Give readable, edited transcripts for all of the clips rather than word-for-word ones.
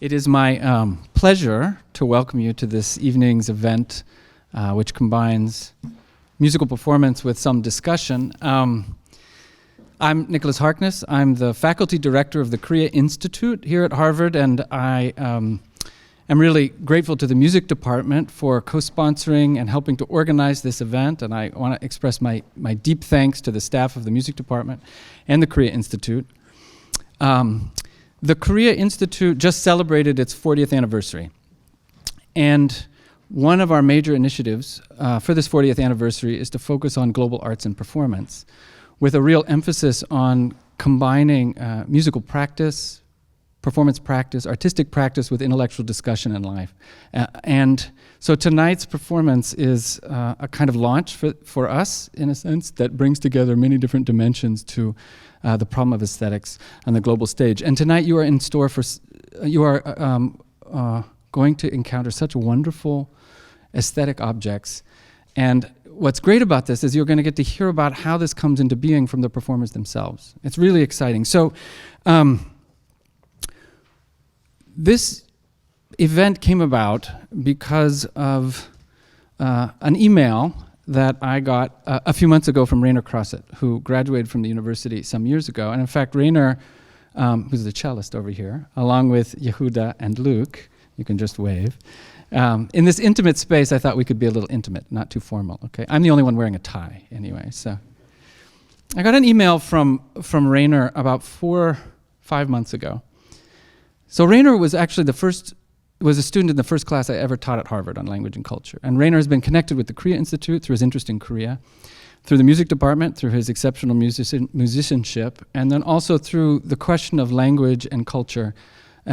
It is my pleasure to welcome you to this evening's event, which combines musical performance with some discussion. I'm Nicholas Harkness. I'm the faculty director of the Korea Institute here at Harvard, and I am really grateful to the music department for co-sponsoring and helping to organize this event, and I want to express my deep thanks to the staff of the music department and the Korea Institute. The Korea Institute just celebrated its 40th anniversary, and one of our major initiatives for this 40th anniversary is to focus on global arts and performance, with a real emphasis on combining musical practice, performance practice, artistic practice with intellectual discussion in life. And so tonight's performance is a kind of launch for us, in a sense, that brings together many different dimensions to the problem of aesthetics on the global stage. And tonight you are in store for, you are going to encounter such wonderful aesthetic objects. And what's great about this is you're going to get to hear about how this comes into being from the performers themselves. It's really exciting. So this event came about because of an email that I got a few months ago from Rainer Crosett, who graduated from the university some years ago. And in fact, Rainer, who's the cellist over here, along with Yehuda and Luke, you can just wave. In this intimate space, I thought we could be a little intimate, not too formal, okay? I'm the only one wearing a tie anyway, so. I got an email from Rainer about 4 or 5 months ago. So Rainer was actually was a student in the first class I ever taught at Harvard on language and culture. And Rainer has been connected with the Korea Institute through his interest in Korea, through the music department, through his exceptional musicianship, and then also through the question of language and culture,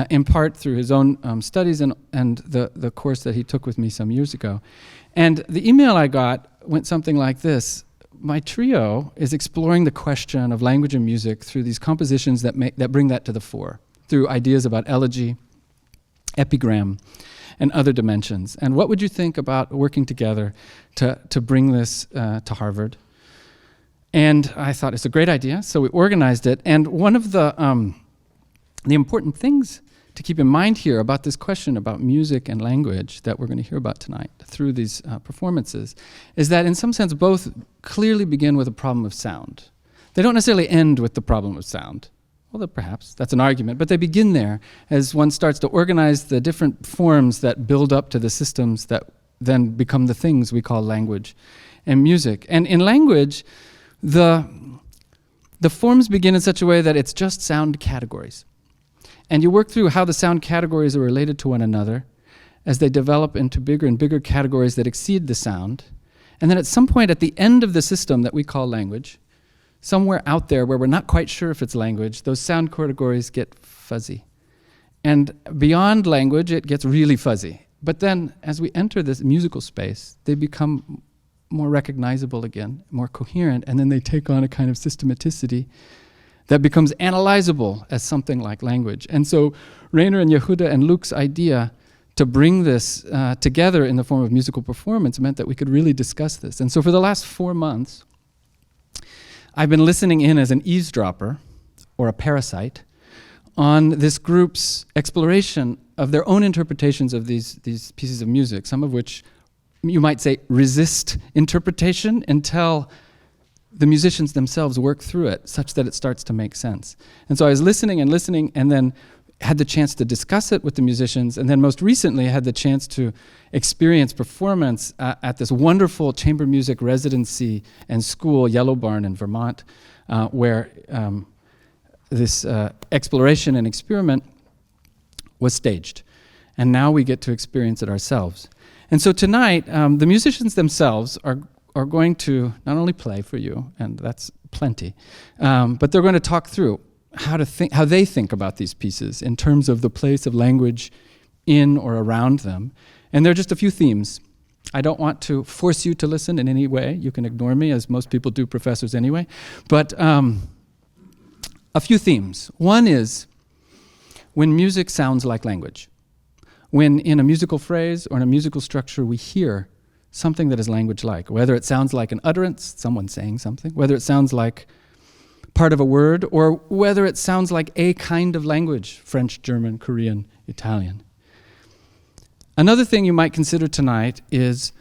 in part through his own studies and the course that he took with me some years ago. And the email I got went something like this: my trio is exploring the question of language and music through these compositions that bring that to the fore, through ideas about elegy, epigram, and other dimensions. And what would you think about working together to bring this to Harvard? And I thought it's a great idea, so we organized it. And one of the important things to keep in mind here about this question about music and language that we're going to hear about tonight through these performances is that in some sense both clearly begin with a problem of sound. They don't necessarily end with the problem of sound. Well, perhaps that's an argument, but they begin there as one starts to organize the different forms that build up to the systems that then become the things we call language and music. And in language, the forms begin in such a way that it's just sound categories. And you work through how the sound categories are related to one another as they develop into bigger and bigger categories that exceed the sound. And then at some point at the end of the system that we call language, somewhere out there where we're not quite sure if it's language, those sound categories get fuzzy. And beyond language, it gets really fuzzy. But then as we enter this musical space, they become more recognizable again, more coherent, and then they take on a kind of systematicity that becomes analyzable as something like language. And so Rainer and Yehuda and Luke's idea to bring this together in the form of musical performance meant that we could really discuss this. And so for the last 4 months, I've been listening in as an eavesdropper, or a parasite, on this group's exploration of their own interpretations of these pieces of music, some of which you might say resist interpretation until the musicians themselves work through it such that it starts to make sense. And so I was listening and then had the chance to discuss it with the musicians, and then most recently had the chance to experience performance at this wonderful chamber music residency and school, Yellow Barn in Vermont, where this exploration and experiment was staged. And now we get to experience it ourselves. And so tonight, the musicians themselves are going to not only play for you, and that's plenty, but they're going to talk through how they think about these pieces in terms of the place of language in or around them. And there are just a few themes. I don't want to force you to listen in any way. You can ignore me, as most people do, professors anyway. But a few themes. One is when music sounds like language. When in a musical phrase or in a musical structure we hear something that is language-like, whether it sounds like an utterance, someone saying something, whether it sounds like part of a word, or whether it sounds like a kind of language, French, German, Korean, Italian. Another thing you might consider tonight is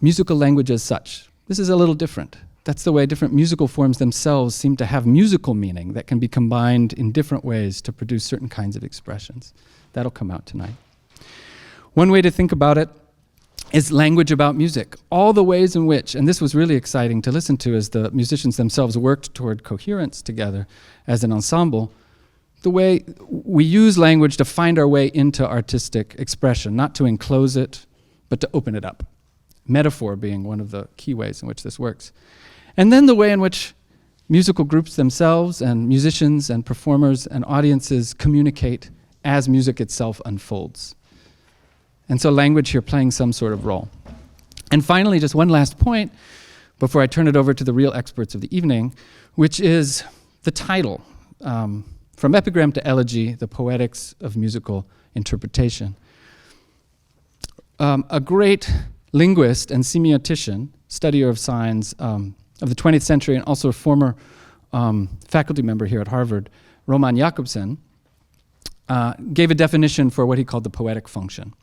musical language as such. This is a little different. That's the way different musical forms themselves seem to have musical meaning that can be combined in different ways to produce certain kinds of expressions. That'll come out tonight. One way to think about it is language about music. All the ways in which, and this was really exciting to listen to as the musicians themselves worked toward coherence together as an ensemble, the way we use language to find our way into artistic expression, not to enclose it, but to open it up. Metaphor being one of the key ways in which this works. And then the way in which musical groups themselves and musicians and performers and audiences communicate as music itself unfolds. And so language here playing some sort of role. And finally, just one last point before I turn it over to the real experts of the evening, which is the title. From Epigram to Elegy, The Poetics of Musical Interpretation. A great linguist and semiotician, studier of signs of the 20th century, and also a former faculty member here at Harvard, Roman Jakobsen, gave a definition for what he called the poetic function.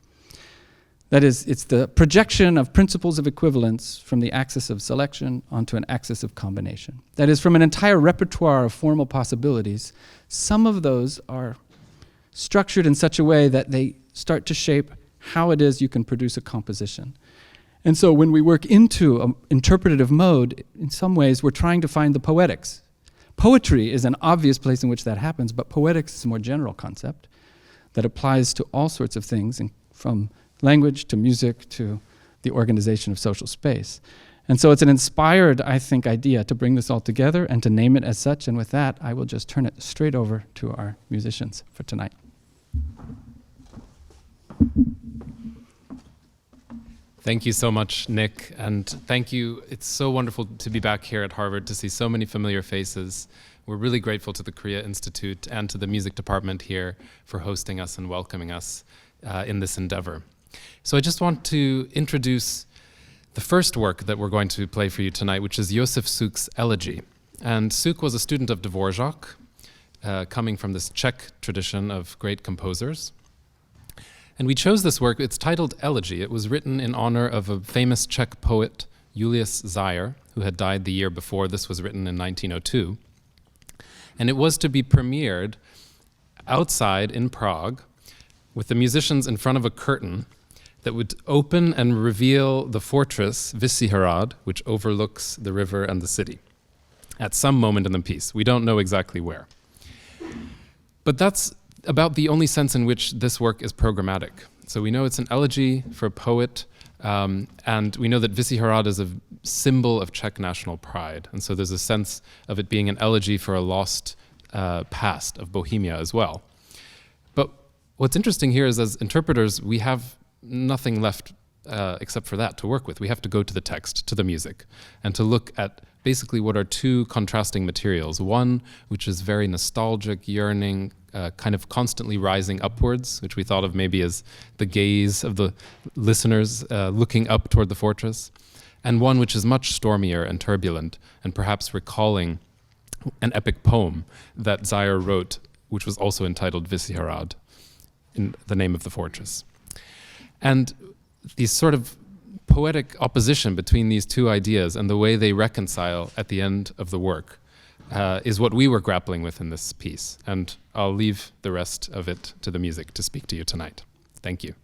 That is, it's the projection of principles of equivalence from the axis of selection onto an axis of combination. That is, from an entire repertoire of formal possibilities, some of those are structured in such a way that they start to shape how it is you can produce a composition. And so when we work into an interpretative mode, in some ways we're trying to find the poetics. Poetry is an obvious place in which that happens, but poetics is a more general concept that applies to all sorts of things, from language to music to the organization of social space. And so it's an inspired, I think, idea to bring this all together and to name it as such. And with that, I will just turn it straight over to our musicians for tonight. Thank you so much, Nick, and thank you. It's so wonderful to be back here at Harvard, to see so many familiar faces. We're really grateful to the Korea Institute and to the music department here for hosting us and welcoming us in this endeavor. So I just want to introduce the first work that we're going to play for you tonight, which is Josef Suk's Elegy. And Suk was a student of Dvorak, coming from this Czech tradition of great composers. And we chose this work. It's titled Elegy. It was written in honor of a famous Czech poet, Julius Zayer, who had died the year before. This was written in 1902. And it was to be premiered outside in Prague with the musicians in front of a curtain that would open and reveal the fortress Vyšehrad, which overlooks the river and the city, at some moment in the piece. We don't know exactly where. But that's about the only sense in which this work is programmatic. So we know it's an elegy for a poet, and we know that Vyšehrad is a symbol of Czech national pride. And so there's a sense of it being an elegy for a lost past of Bohemia as well. But what's interesting here is, as interpreters, we have nothing left except for that to work with. We have to go to the text, to the music, and to look at basically what are two contrasting materials. One, which is very nostalgic, yearning, kind of constantly rising upwards, which we thought of maybe as the gaze of the listeners looking up toward the fortress. And one which is much stormier and turbulent, and perhaps recalling an epic poem that Zayer wrote, which was also entitled Vyšehrad, in the name of the fortress. And these sort of poetic opposition between these two ideas and the way they reconcile at the end of the work is what we were grappling with in this piece. And I'll leave the rest of it to the music to speak to you tonight. Thank you.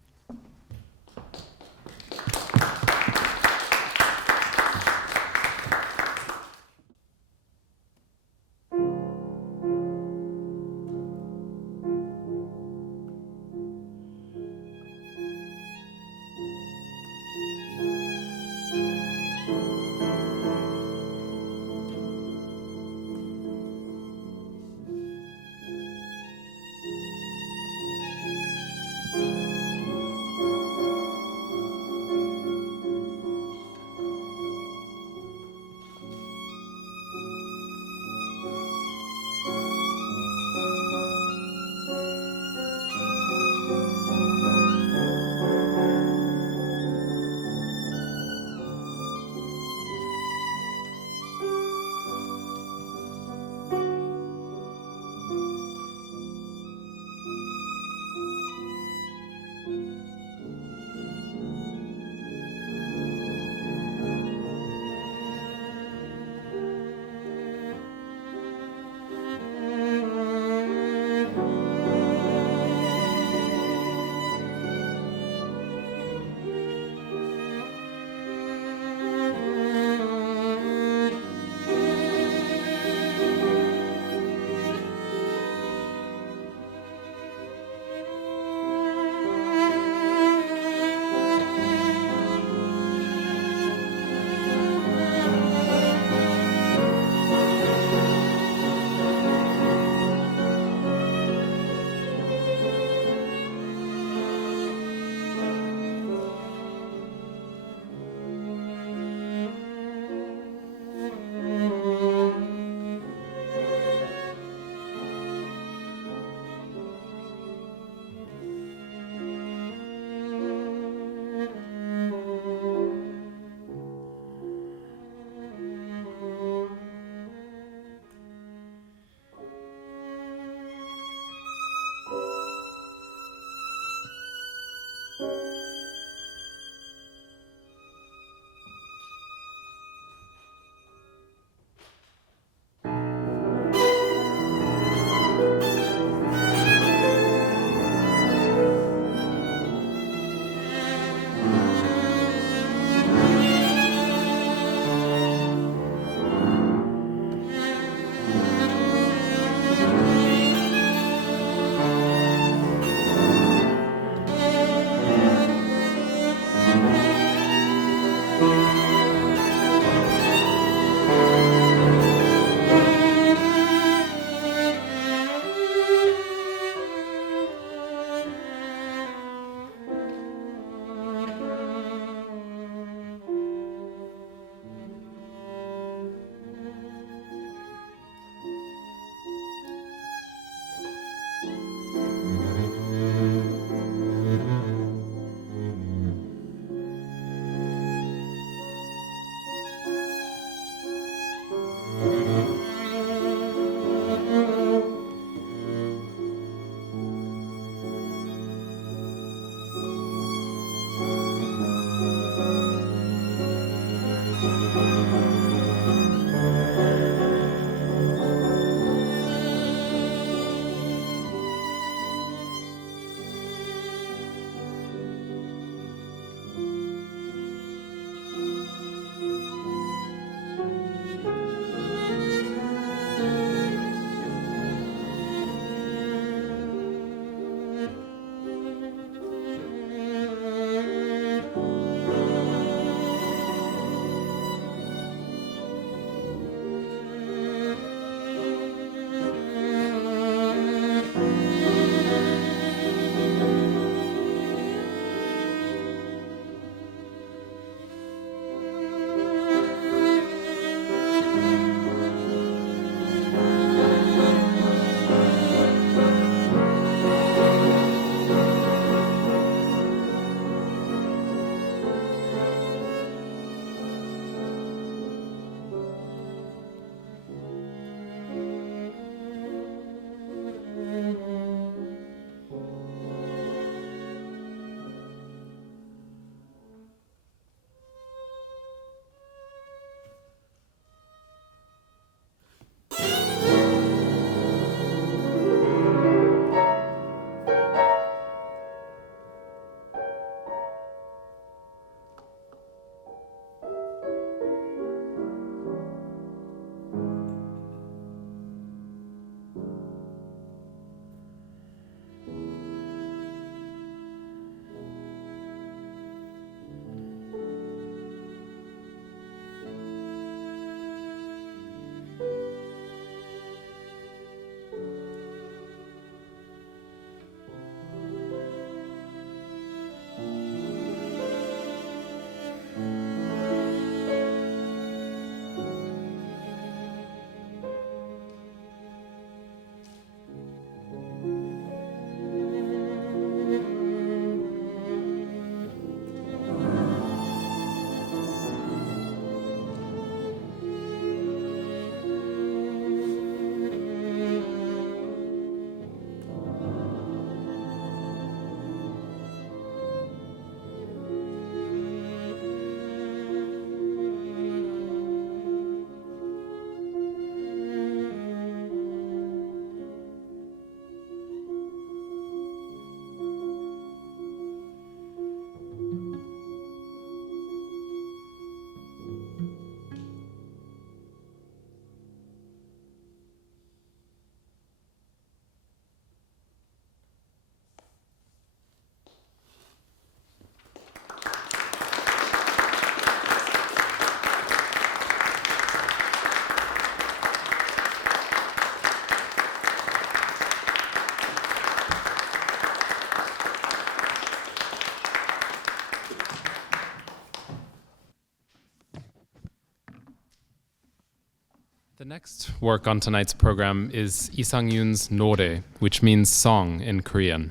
The next work on tonight's program is Isang Yun's Nore, which means song in Korean.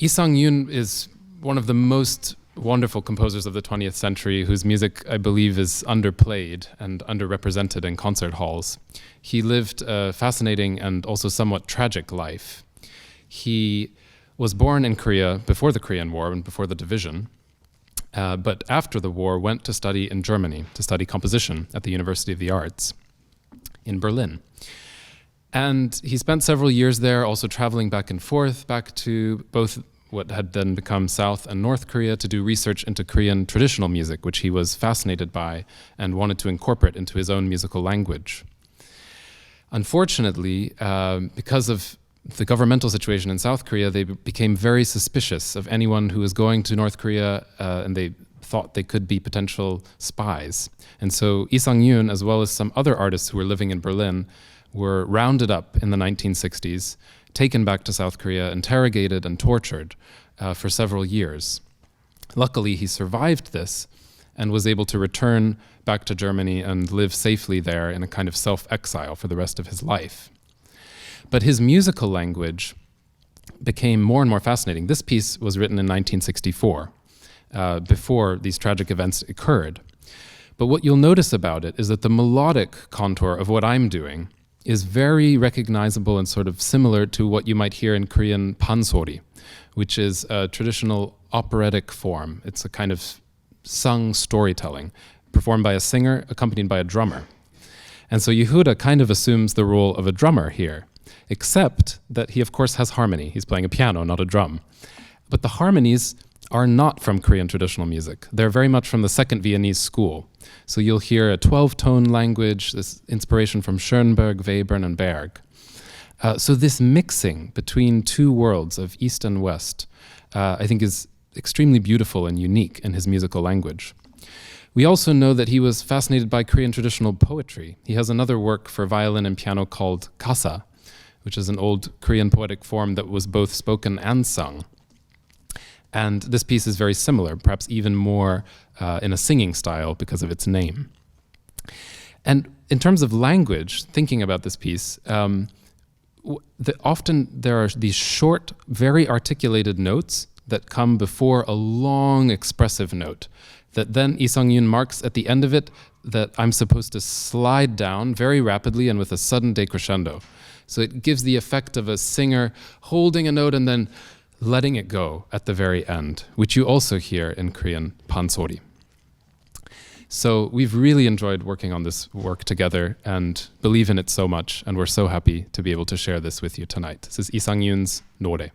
Isang Yun is one of the most wonderful composers of the 20th century whose music, I believe, is underplayed and underrepresented in concert halls. He lived a fascinating and also somewhat tragic life. He was born in Korea before the Korean War and before the division, but after the war went to study in Germany, to study composition at the University of the Arts in Berlin. And he spent several years there, also traveling back and forth, back to both what had then become South and North Korea to do research into Korean traditional music, which he was fascinated by and wanted to incorporate into his own musical language. Unfortunately, because of the governmental situation in South Korea, they became very suspicious of anyone who was going to North Korea, and they thought they could be potential spies. And so Isang Yun, as well as some other artists who were living in Berlin, were rounded up in the 1960s, taken back to South Korea, interrogated and tortured for several years. Luckily, he survived this and was able to return back to Germany and live safely there in a kind of self-exile for the rest of his life. But his musical language became more and more fascinating. This piece was written in 1964, before these tragic events occurred. But what you'll notice about it is that the melodic contour of what I'm doing is very recognizable and sort of similar to what you might hear in Korean pansori, which is a traditional operatic form. It's a kind of sung storytelling, performed by a singer accompanied by a drummer. And so Yehuda kind of assumes the role of a drummer here, except that he of course has harmony. He's playing a piano, not a drum. But the harmonies are not from Korean traditional music. They're very much from the Second Viennese school. So you'll hear a 12-tone language, this inspiration from Schoenberg, Webern, and Berg. So this mixing between two worlds of East and West, I think is extremely beautiful and unique in his musical language. We also know that he was fascinated by Korean traditional poetry. He has another work for violin and piano called kasa, which is an old Korean poetic form that was both spoken and sung. And this piece is very similar, perhaps even more in a singing style because of its name. And in terms of language, thinking about this piece, often there are these short, very articulated notes that come before a long expressive note that then Isang Yun marks at the end of it that I'm supposed to slide down very rapidly and with a sudden decrescendo. So it gives the effect of a singer holding a note and then letting it go at the very end, which you also hear in Korean pansori. So we've really enjoyed working on this work together and believe in it so much, and we're so happy to be able to share this with you tonight. This is Isang Yun's Nore.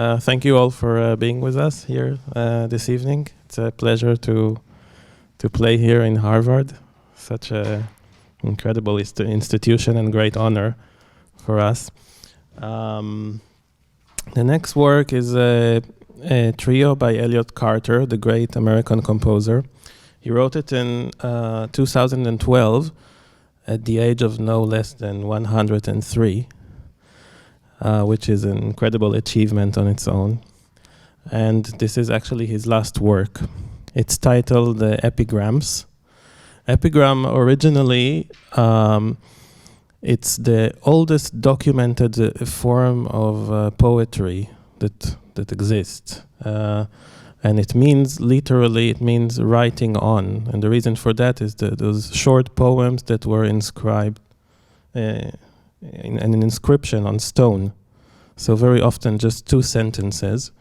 Thank you all for being with us here this evening. It's a pleasure to play here in Harvard, such a incredible institution and great honor for us. The next work is a trio by Eliot Carter, the great American composer. He wrote it in 2012 at the age of no less than 103. Which is an incredible achievement on its own. And this is actually his last work. It's titled Epigrams. Epigram originally, it's the oldest documented form of poetry that exists. And it means, literally, it means writing on. And the reason for that is those short poems that were inscribed in an inscription on stone. So very often just 2 sentences.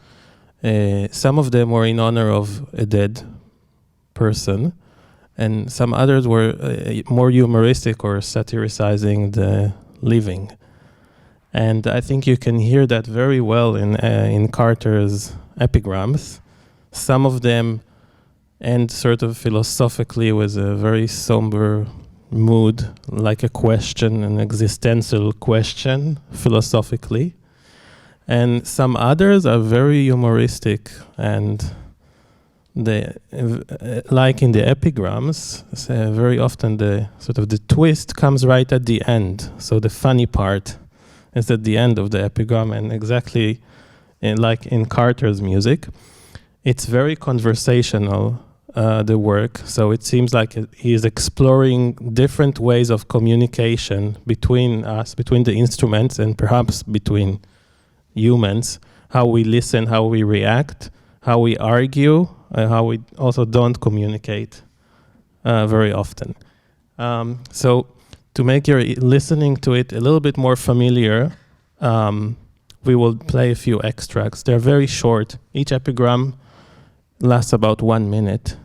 Some of them were in honor of a dead person, and some others were more humoristic or satirizing the living. And I think you can hear that very well in Carter's epigrams. Some of them end sort of philosophically with a very somber mood, like a question, an existential question, philosophically. And some others are very humoristic, and they, like in the epigrams, very often the twist comes right at the end. So the funny part is at the end of the epigram, and exactly like in Carter's music, it's very conversational. The work, so it seems like he is exploring different ways of communication between us, between the instruments, and perhaps between humans, how we listen, how we react, how we argue, how we also don't communicate very often. So to make your listening to it a little bit more familiar, we will play a few extracts. They're very short. Each epigram lasts about 1 minute.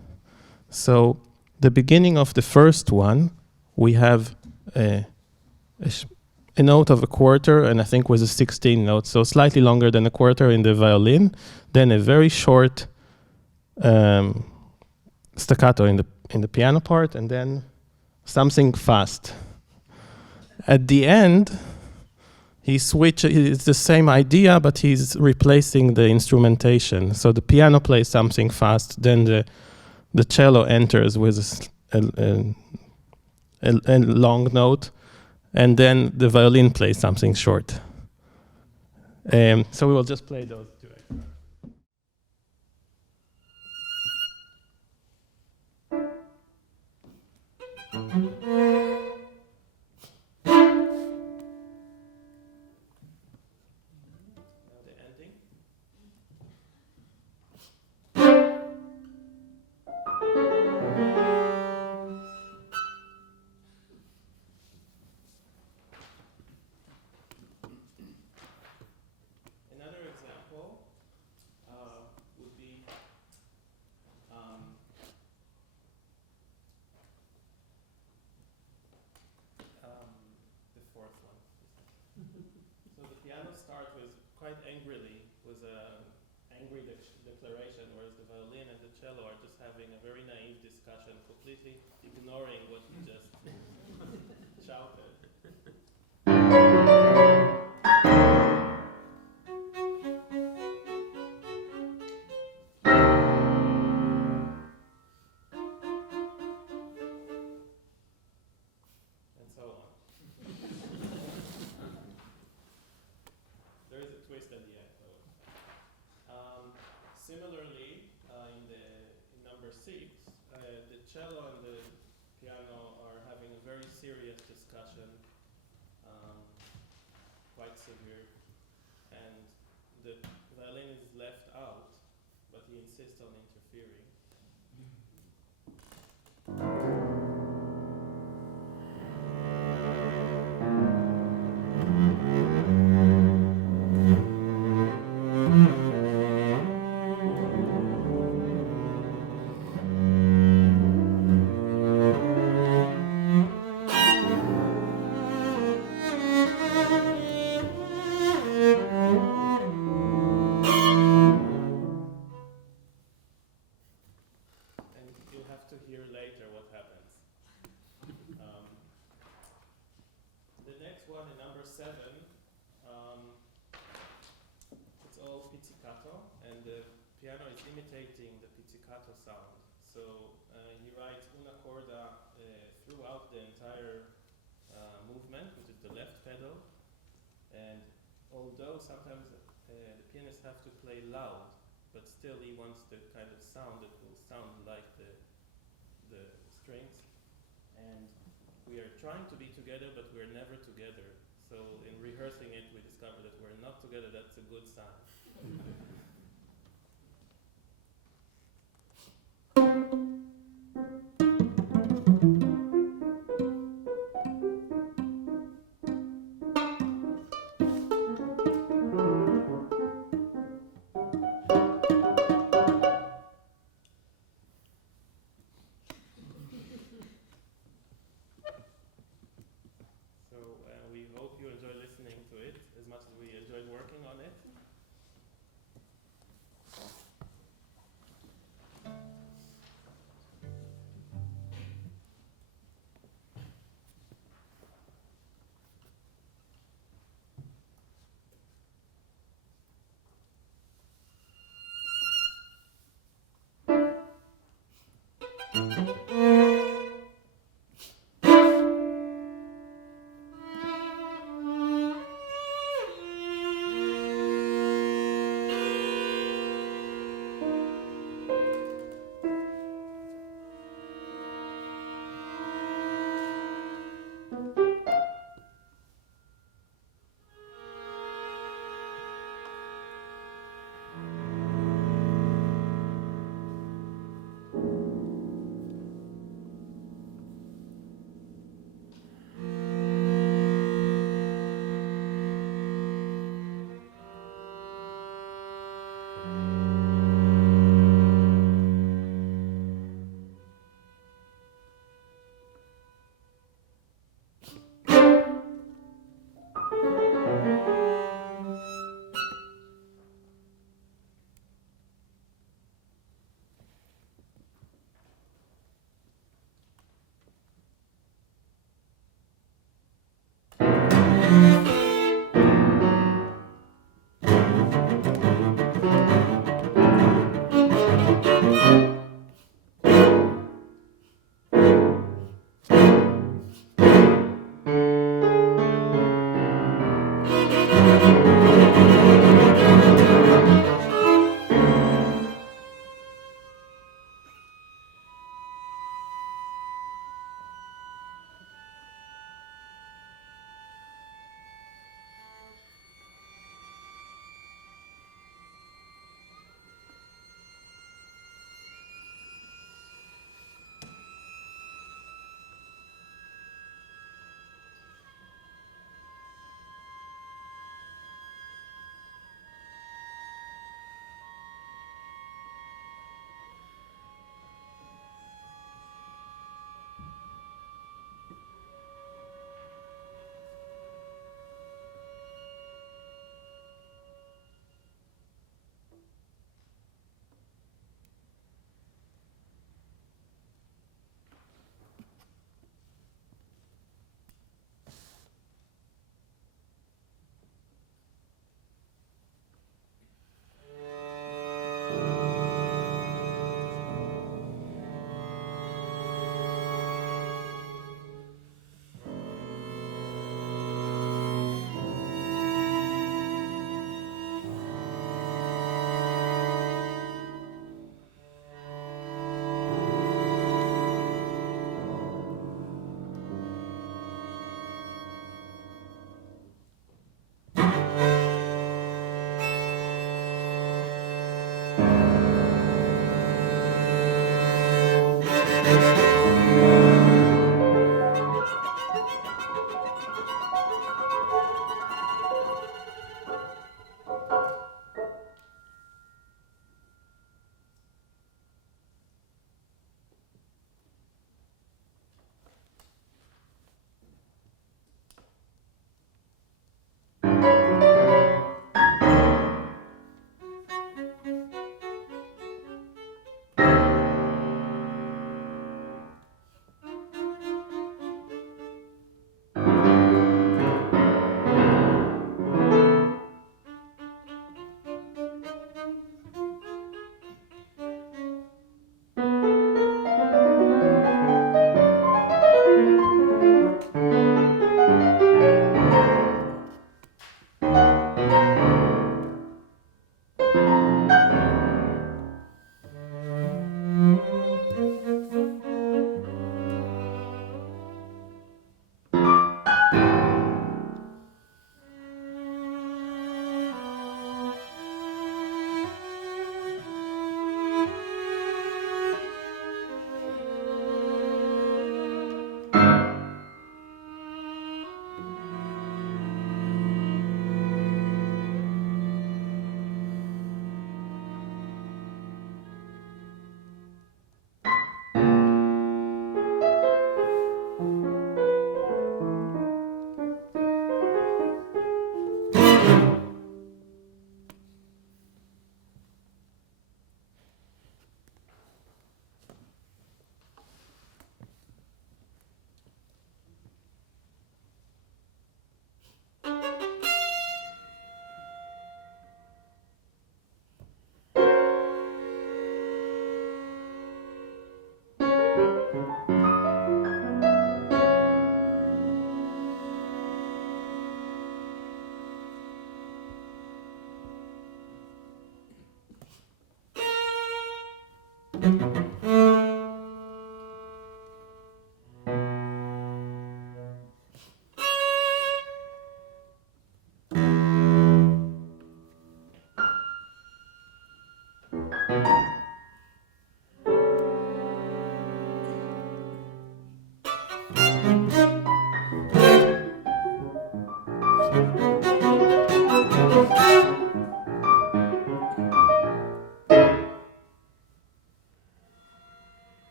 So the beginning of the first one, we have a note of a quarter, and I think was a 16 note, so slightly longer than a quarter in the violin, then a very short staccato in the piano part, and then something fast. At the end, he switches. It's the same idea, but he's replacing the instrumentation. So the piano plays something fast, then the cello enters with a long note, and then the violin plays something short. So we will just play those 2 extra. Ignoring what he just shouted. And so on. There is a twist at the end, though. Similarly, in number 6, the cello and the piano are having a very serious discussion, quite severe, and the violin is left out, but he insists on interfering. have to hear later what happens. The next one, in number 7, it's all pizzicato, and the piano is imitating the pizzicato sound. So he writes una corda throughout the entire movement, which is the left pedal. And although sometimes the pianists have to play loud, but still he wants the kind of sound that will sound like the strings. And we are trying to be together, but we're never together. So in rehearsing it, we discovered that we're not together. That's a good sign. We hope you enjoy listening to it as much as we enjoyed working on it.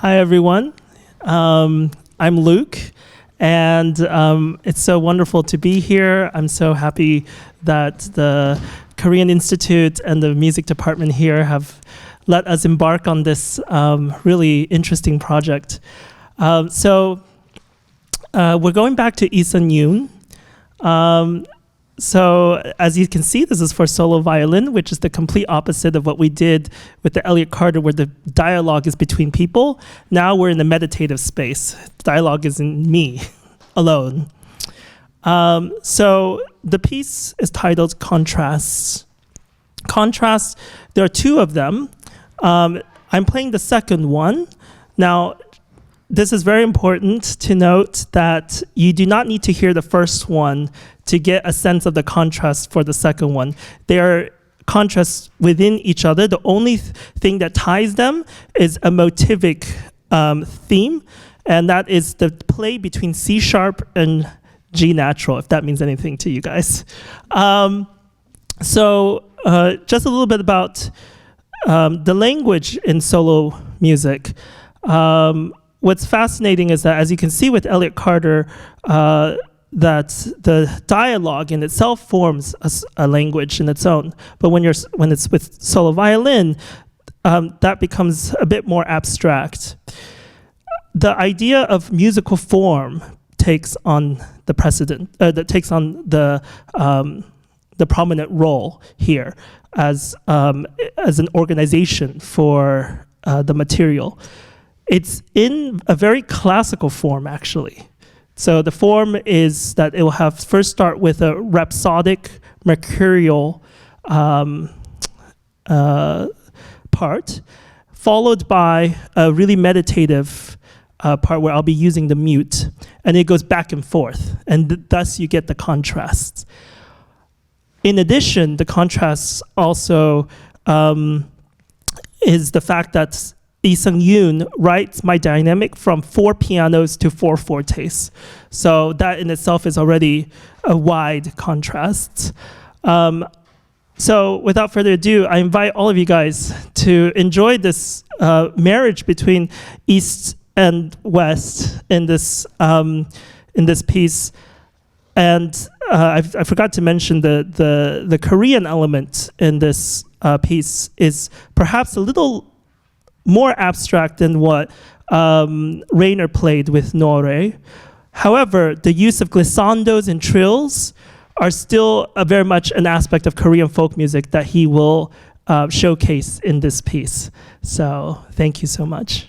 Hi, everyone. I'm Luke, and it's so wonderful to be here. I'm so happy that the Korean Institute and the music department here have let us embark on this really interesting project. So we're going back to Isang Yun. So as you can see, this is for solo violin, which is the complete opposite of what we did with the Eliot Carter, where the dialogue is between people. Now we're in the meditative space. Dialogue is in me alone. So the piece is titled Kontraste. Kontraste, there are two of them. I'm playing the second one. Now, this is very important to note that you do not need to hear the first one to get a sense of the contrast for the second one. They are contrasts within each other. The only thing that ties them is a motivic theme, and that is the play between C sharp and G natural, if that means anything to you guys. So just a little bit about the language in solo music. What's fascinating is that, as you can see with Eliot Carter, that the dialogue in itself forms a language in its own. But when it's with solo violin, that becomes a bit more abstract. The idea of musical form takes on the precedent. That takes on the prominent role here as an organization for the material. It's in a very classical form, actually. So the form is that it will have first start with a rhapsodic, mercurial part, followed by a really meditative part where I'll be using the mute, and it goes back and forth, and thus you get the contrasts. In addition, the contrasts also is the fact that Isang Yun writes my dynamic from 4 pianos to 4 fortes. So that in itself is already a wide contrast. So without further ado, I invite all of you guys to enjoy this marriage between East and West in this piece. And I forgot to mention the Korean element in this piece is perhaps a little more abstract than what Rainer played with Nore. However, the use of glissandos and trills are still very much an aspect of Korean folk music that he will showcase in this piece. So thank you so much.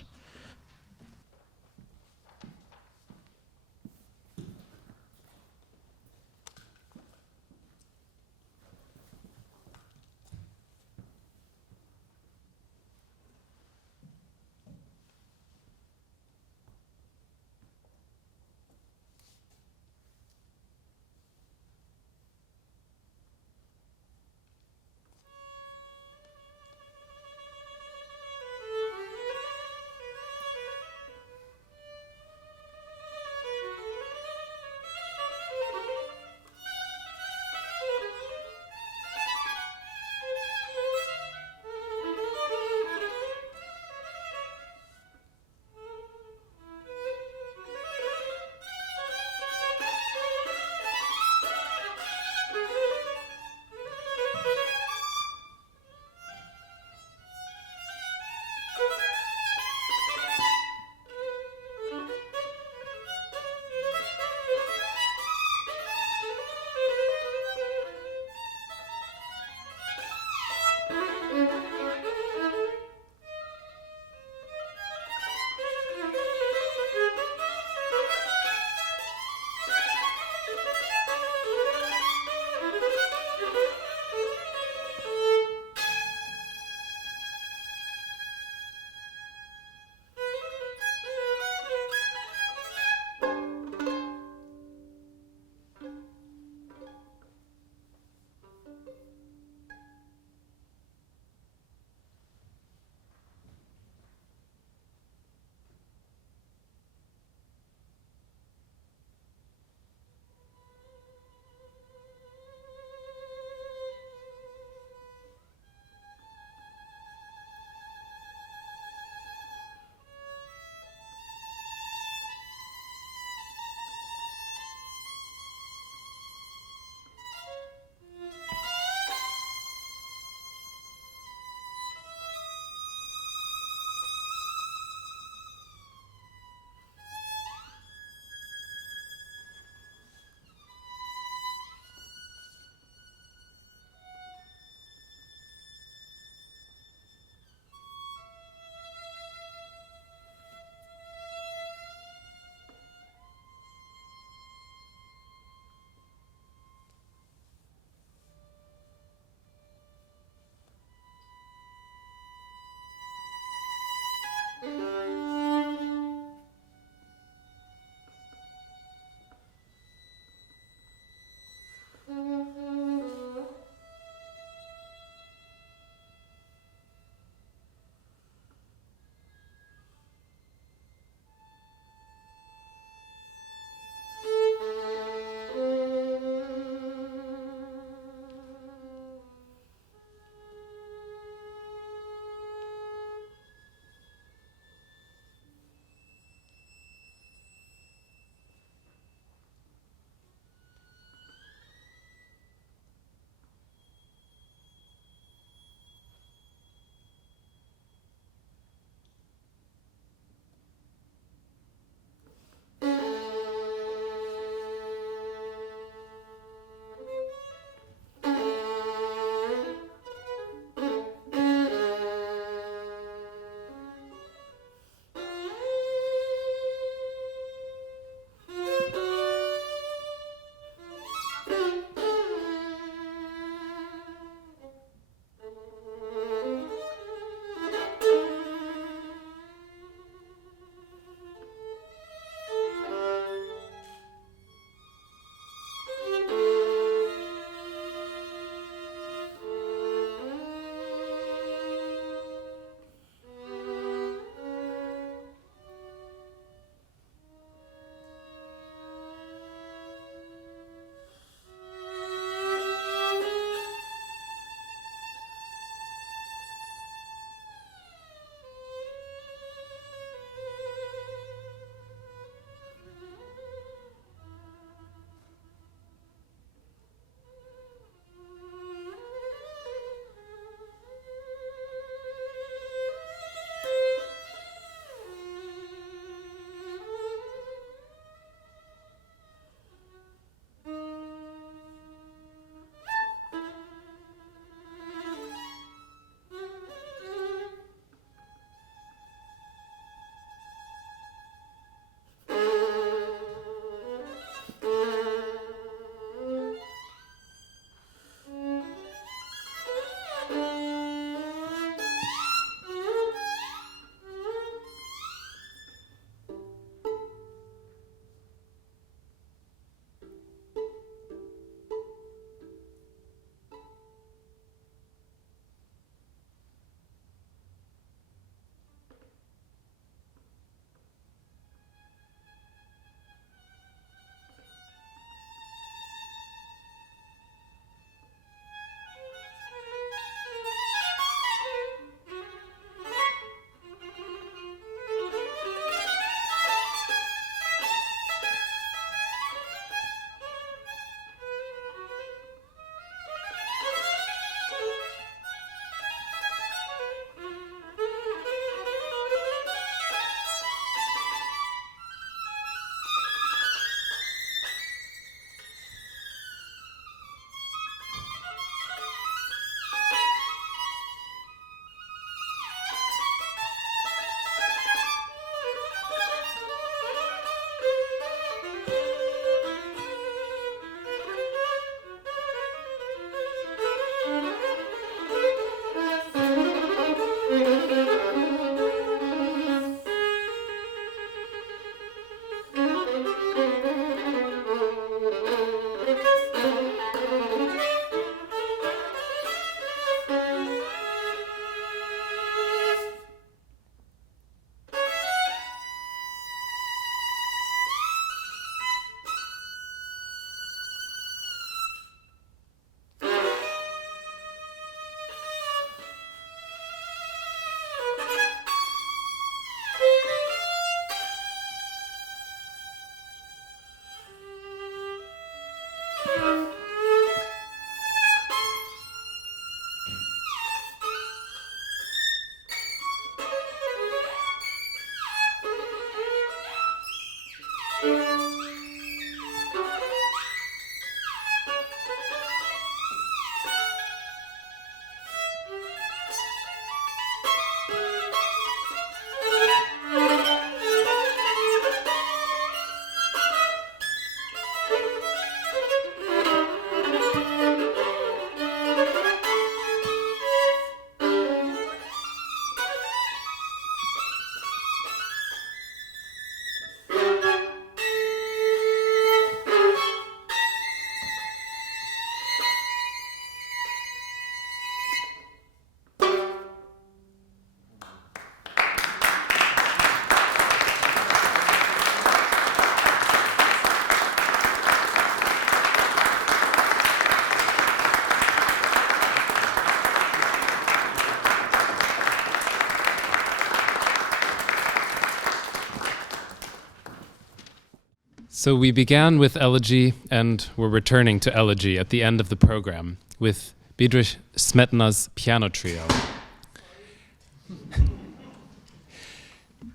So we began with Elegy, and we're returning to Elegy at the end of the program with Bedrich Smetana's piano trio.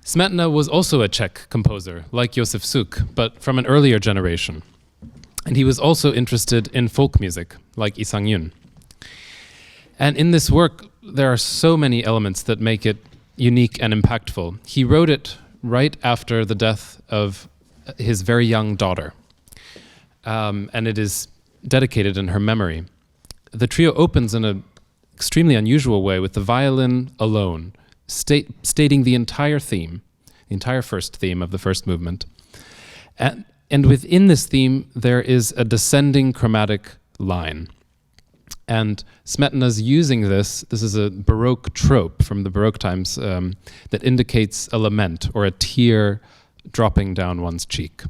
Smetana was also a Czech composer, like Josef Suk, but from an earlier generation. And he was also interested in folk music, like Isang Yun. And in this work, there are so many elements that make it unique and impactful. He wrote it right after the death of his very young daughter, and it is dedicated in her memory. The trio opens in an extremely unusual way with the violin alone, stating the entire theme, the entire first theme of the first movement. And within this theme, there is a descending chromatic line. And Smetana's using this is a Baroque trope from the Baroque times that indicates a lament or a tear dropping down one's cheek.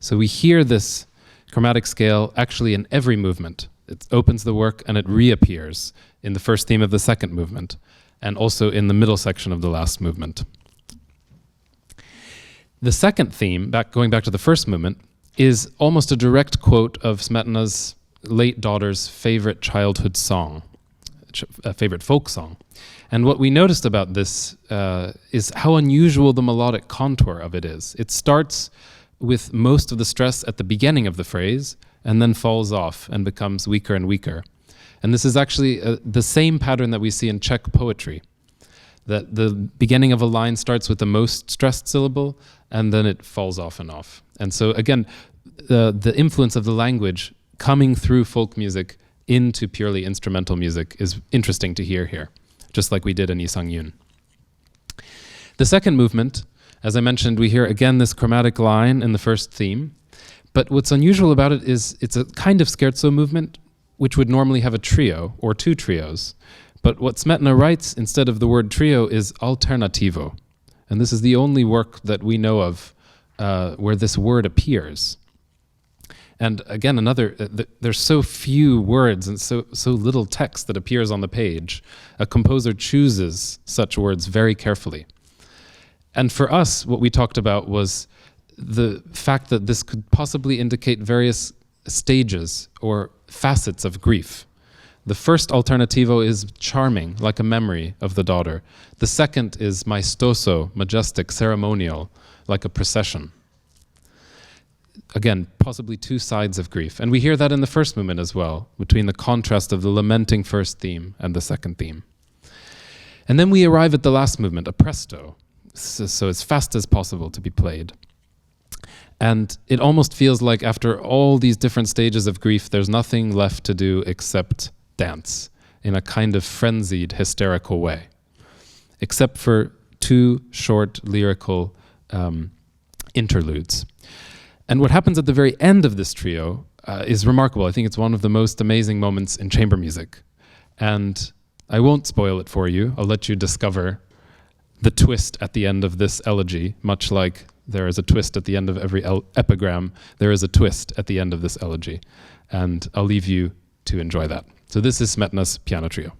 So we hear this chromatic scale actually in every movement. It opens the work and it reappears in the first theme of the second movement and also in the middle section of the last movement. The second theme, going back to the first movement, is almost a direct quote of Smetana's late daughter's favorite childhood song, a favorite folk song. And what we noticed about this is how unusual the melodic contour of it is. It starts with most of the stress at the beginning of the phrase and then falls off and becomes weaker and weaker. And this is actually the same pattern that we see in Czech poetry, that the beginning of a line starts with the most stressed syllable and then it falls off and off. And so again, the influence of the language coming through folk music into purely instrumental music is interesting to hear here, just like we did in Isang Yun. The second movement, as I mentioned, we hear again this chromatic line in the first theme, but what's unusual about it is it's a kind of scherzo movement which would normally have a trio or two trios, but what Smetana writes instead of the word trio is alternativo, and this is the only work that we know of where this word appears. And again, there's so few words and so little text that appears on the page. A composer chooses such words very carefully. And for us, what we talked about was the fact that this could possibly indicate various stages or facets of grief. The first alternativo is charming, like a memory of the daughter. The second is maestoso, majestic, ceremonial, like a procession. Again, possibly two sides of grief. And we hear that in the first movement as well, between the contrast of the lamenting first theme and the second theme. And then we arrive at the last movement, a presto, so as fast as possible to be played. And it almost feels like after all these different stages of grief, there's nothing left to do except dance in a kind of frenzied, hysterical way, except for two short lyrical interludes. And what happens at the very end of this trio is remarkable. I think it's one of the most amazing moments in chamber music. And I won't spoil it for you. I'll let you discover the twist at the end of this elegy, much like there is a twist at the end of every epigram. There is a twist at the end of this elegy. And I'll leave you to enjoy that. So this is Smetana's piano trio.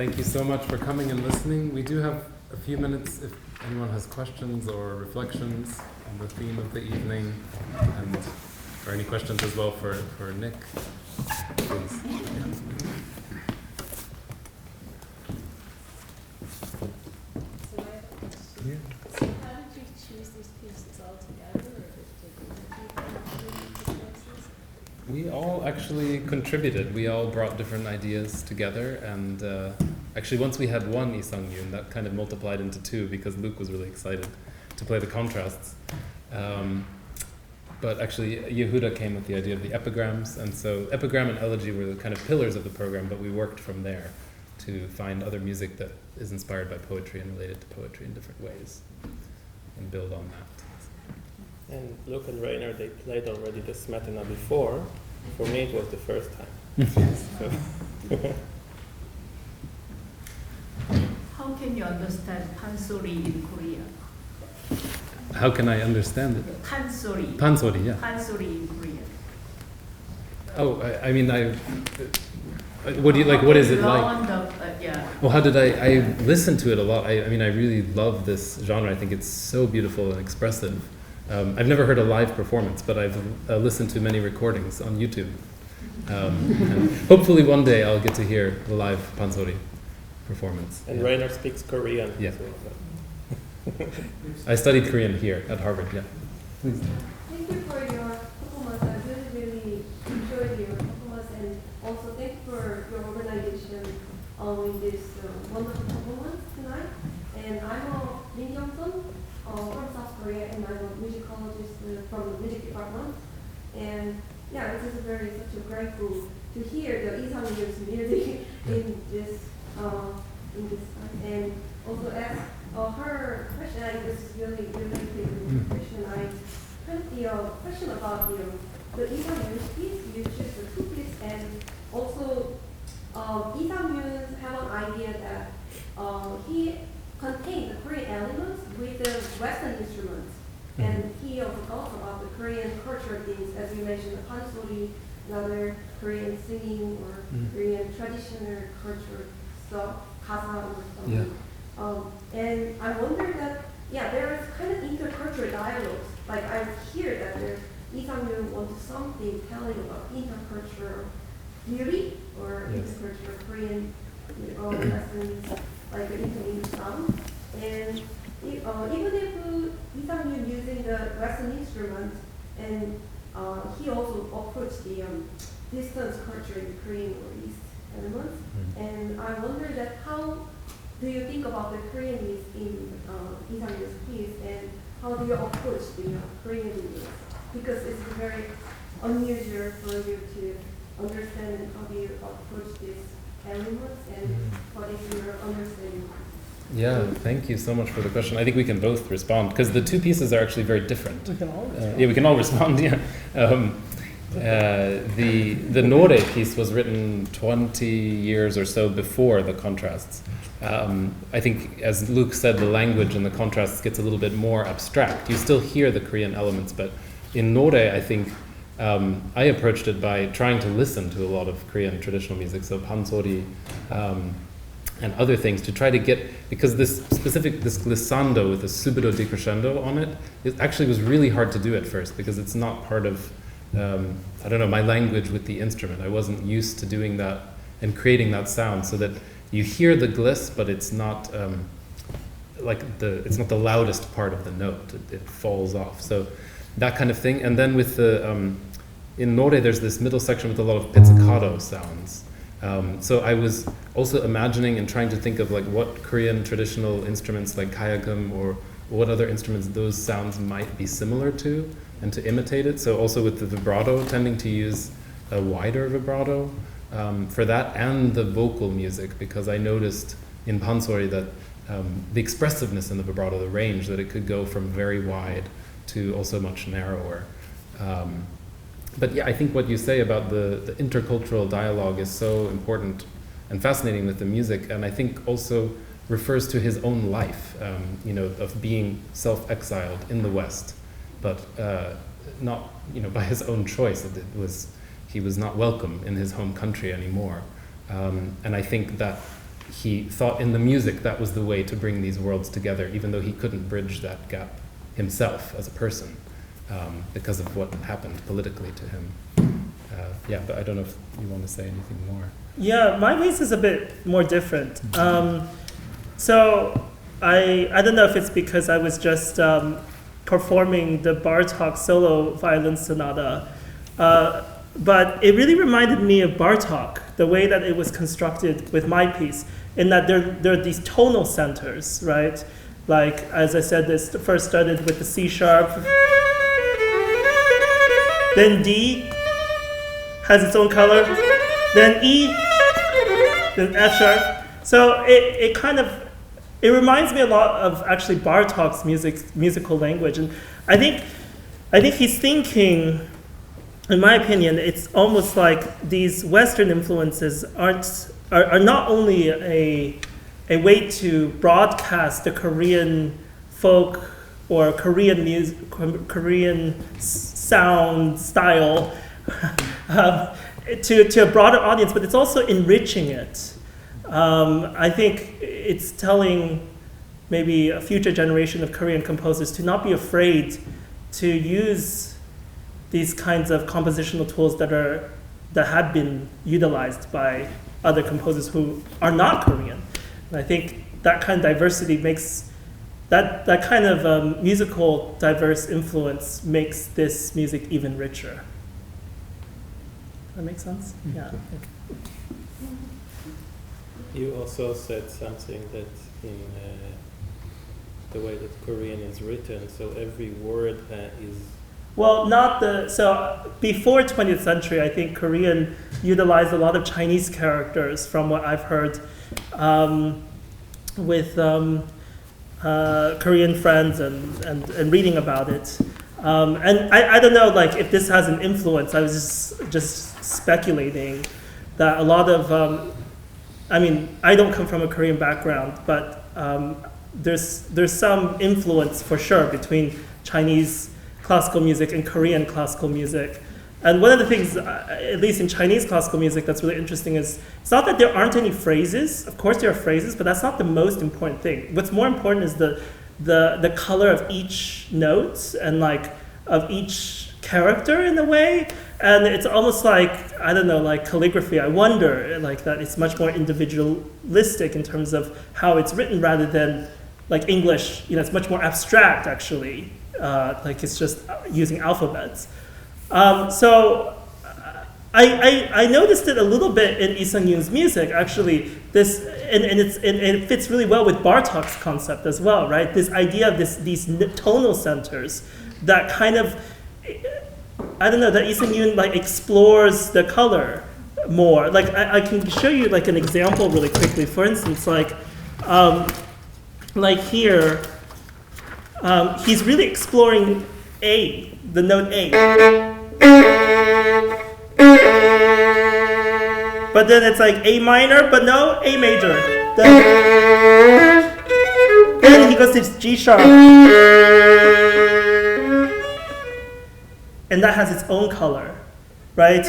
Thank you so much for coming and listening. We do have a few minutes if anyone has questions or reflections on the theme of the evening, and or any questions as well for Nick, please. Yeah. So how did you choose these pieces all together, or did we all actually contributed. We all brought different ideas together, and actually once we had one Isang Yun, that kind of multiplied into two because Luke was really excited to play the contrasts. But actually Yehuda came with the idea of the epigrams, and so epigram and elegy were the kind of pillars of the program, but we worked from there to find other music that is inspired by poetry and related to poetry in different ways and build on that. And Luke and Rainer, they played already the Smetana before. For me, it was the first time. So How can you understand pansori in Korean? How can I understand it? Pansori. Pansori, yeah. Pansori in Korean. Oh, I mean, what do you like? What is it like? Yeah. Well, how did I listened to it a lot. I mean, I really love this genre. I think it's so beautiful and expressive. I've never heard a live performance, but I've listened to many recordings on YouTube. And hopefully one day I'll get to hear the live pansori performance. and Rainer speaks Korean. Yeah. So, I studied Korean here at Harvard, yeah. Please. Thank you for your performance. I really enjoyed your performance, and also thank you for your organization in this wonderful performance tonight. And I'm Min Young-sun from South Korea, and I'm a musicologist from the music department. And yeah, it is such a grateful to hear the Isang Yun's music in this time. And also as her question, I just really related to the question. I had the question about the Isang Yun's piece. You choose the two pieces, and also Isang Yun have an idea that he contained the Korean elements with the Western instruments. And he also talks about the Korean culture things, as you mentioned, the pansori, another Korean singing or Korean traditional culture stuff, kasa or something. Yeah. And I wonder that, there is kind of intercultural dialogues. Like I hear that Isang Yun wants something telling about intercultural beauty or intercultural Korean, Western, like into sound. And even if Isang Yun using the Western instrument, and he also approached the distance culture in Korean or East elements. And I wonder that how do you think about the Koreanness in Isang Yun's piece, and how do you approach the Koreanness? Because it's very unusual for you to understand how do you approach these elements, and what is your understanding? Yeah, thank you so much for the question. I think we can both respond because the two pieces are actually very different. We can all respond. Yeah, we can all respond. Yeah, the Nore piece was written 20 years or so before the contrasts. I think, as Luke said, the language and the contrasts gets a little bit more abstract. You still hear the Korean elements, but in Nore, I think I approached it by trying to listen to a lot of Korean traditional music, so pansori. And other things to try to get, because this glissando with a subito decrescendo on it actually was really hard to do at first because it's not part of, my language with the instrument. I wasn't used to doing that and creating that sound so that you hear the gliss, but it's not it's not the loudest part of the note. It falls off. So that kind of thing. And then with in Nore, there's this middle section with a lot of pizzicato sounds. So I was also imagining and trying to think of like what Korean traditional instruments like kayagum or what other instruments those sounds might be similar to and to imitate it. So also with the vibrato, tending to use a wider vibrato for that, and the vocal music, because I noticed in pansori that the expressiveness in the vibrato, the range, that it could go from very wide to also much narrower. But yeah, I think what you say about the intercultural dialogue is so important and fascinating with the music, and I think also refers to his own life, of being self-exiled in the West, but not, by his own choice. He was not welcome in his home country anymore. And I think that he thought in the music that was the way to bring these worlds together, even though he couldn't bridge that gap himself as a person because of what happened politically to him. Yeah, but I don't know if you want to say anything more. Yeah, my case is a bit more different. So I don't know if it's because I was just performing the Bartók solo violin sonata, but it really reminded me of Bartók, the way that it was constructed with my piece, in that there are these tonal centers, right? Like, as I said, this first started with the C sharp, then D has its own color, then E, then F sharp. So it kind of, it reminds me a lot of actually Bartók's musical language. And I think he's thinking, in my opinion, it's almost like these Western influences are not only a way to broadcast the Korean folk or Korean music, Korean sound style to a broader audience, but it's also enriching it. I think it's telling maybe a future generation of Korean composers to not be afraid to use these kinds of compositional tools that have been utilized by other composers who are not Korean. And I think that kind of diversity makes that kind of musical diverse influence makes this music even richer. That makes sense? Yeah. You also said something that in the way that Korean is written, so every word is... Well, so before 20th century, I think Korean utilized a lot of Chinese characters from what I've heard with Korean friends and reading about it. And I don't know, like, if this has an influence. I was just speculating that a lot of, I mean, I don't come from a Korean background, but there's some influence for sure between Chinese classical music and Korean classical music. And one of the things, at least in Chinese classical music, that's really interesting is it's not that there aren't any phrases. Of course there are phrases, but that's not the most important thing. What's more important is the color of each note and like of each character in a way. And it's almost like, I don't know, like calligraphy. I wonder like that it's much more individualistic in terms of how it's written rather than like English. You know, it's much more abstract actually. Like it's just using alphabets. So I noticed it a little bit in Isang Yun's music, actually. This and it fits really well with Bartók's concept as well, right? This idea of these tonal centers that kind of, I don't know, that Isang Yun like explores the color more. Like I can show you like an example really quickly. For instance, like here, he's really exploring A, the note A. But then it's like A minor, but no, A major. Then he goes to G sharp. And that has its own color, right?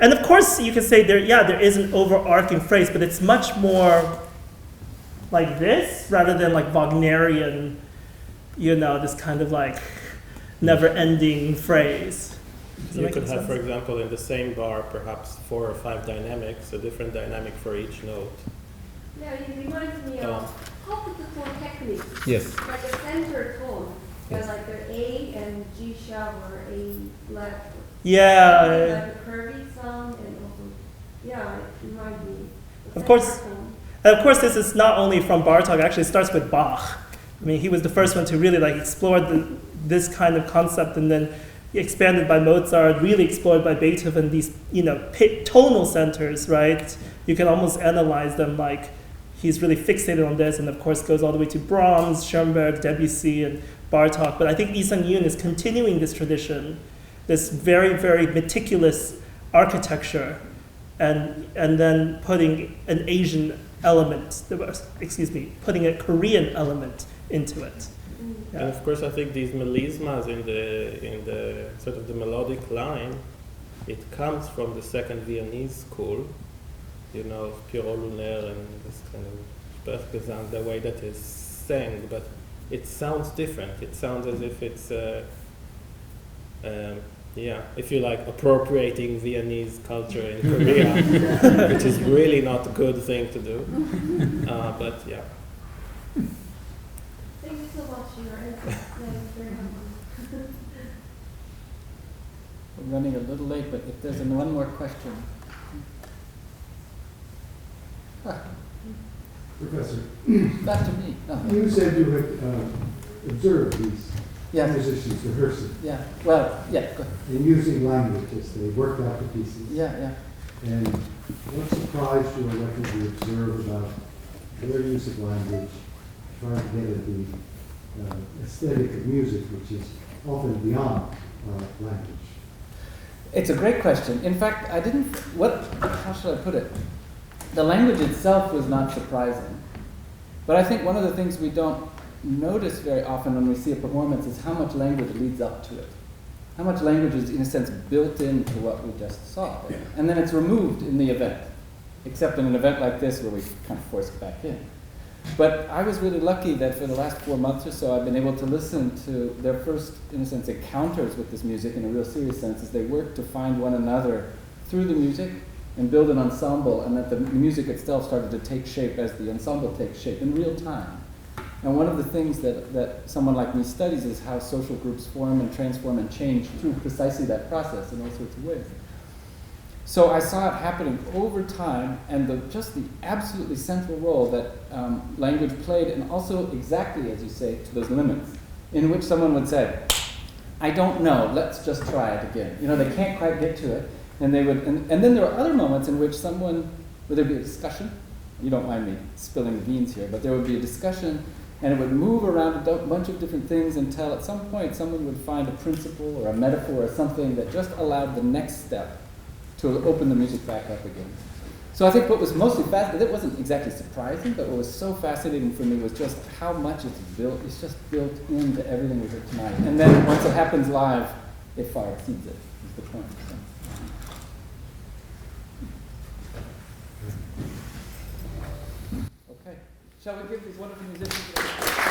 And of course you can say there is an overarching phrase, but it's much more like this rather than like Wagnerian, you know, this kind of like never-ending phrase. You could have, for example, in the same bar, perhaps 4 or 5 dynamics, a different dynamic for each note. Yeah, it reminds me of opposite tone technique. Yes. Like a center tone, where Yes. like the A and G sharp or A flat. Yeah. Like a curvy sound and also, yeah, it reminds me. Of course. And of course, this is not only from Bartók. Actually, it starts with Bach. I mean, he was the first one to really like explore this kind of concept, and then expanded by Mozart, really explored by Beethoven. These, you know, tonal centers, right? You can almost analyze them like he's really fixated on this, and of course goes all the way to Brahms, Schoenberg, Debussy, and Bartók. But I think Isang Yun is continuing this tradition, this very, very meticulous architecture, and then putting an Asian element, putting a Korean element into it. Yeah. And of course, I think these melismas in the sort of the melodic line, it comes from the second Viennese school, you know, Pierrot Lunaire and this kind of Sprechgesang, the way that it's sang, but it sounds different. It sounds as if it's, if you like, appropriating Viennese culture in Korea, which is really not a good thing to do. But yeah. Thank you so much, your answer. That was very helpful. We're running a little late, but if there's one more question. Professor, Back to me. Oh. you said you had observed these musicians rehearsing Yeah. Well, yeah. Go ahead. and using language as they worked out the pieces. Yeah. And what surprised you or what did you observe about their use of language, trying to get at the aesthetic of music, which is often beyond language? It's a great question. In fact, how should I put it? The language itself was not surprising. But I think one of the things we don't notice very often when we see a performance is how much language leads up to it. How much language is, in a sense, built into what we just saw. And then it's removed in the event, except in an event like this where we kind of force it back in. But I was really lucky that for the last 4 months or so, I've been able to listen to their first, in a sense, encounters with this music in a real serious sense as they work to find one another through the music and build an ensemble, and that the music itself started to take shape as the ensemble takes shape in real time. And one of the things that someone like me studies is how social groups form and transform and change through precisely that process in all sorts of ways. So I saw it happening over time, and just the absolutely central role that language played, and also exactly, as you say, to those limits, in which someone would say, I don't know, let's just try it again. You know, they can't quite get to it, and they would, and then there were other moments in which where there'd be a discussion, you don't mind me spilling the beans here, but there would be a discussion, and it would move around a bunch of different things until at some point someone would find a principle or a metaphor or something that just allowed the next step to open the music back up again. So I think what was mostly fascinating, it wasn't exactly surprising, but what was so fascinating for me was just how much it's just built into everything we heard tonight. And then once it happens live, it far exceeds it, is the point. So. Okay, shall we give these wonderful musicians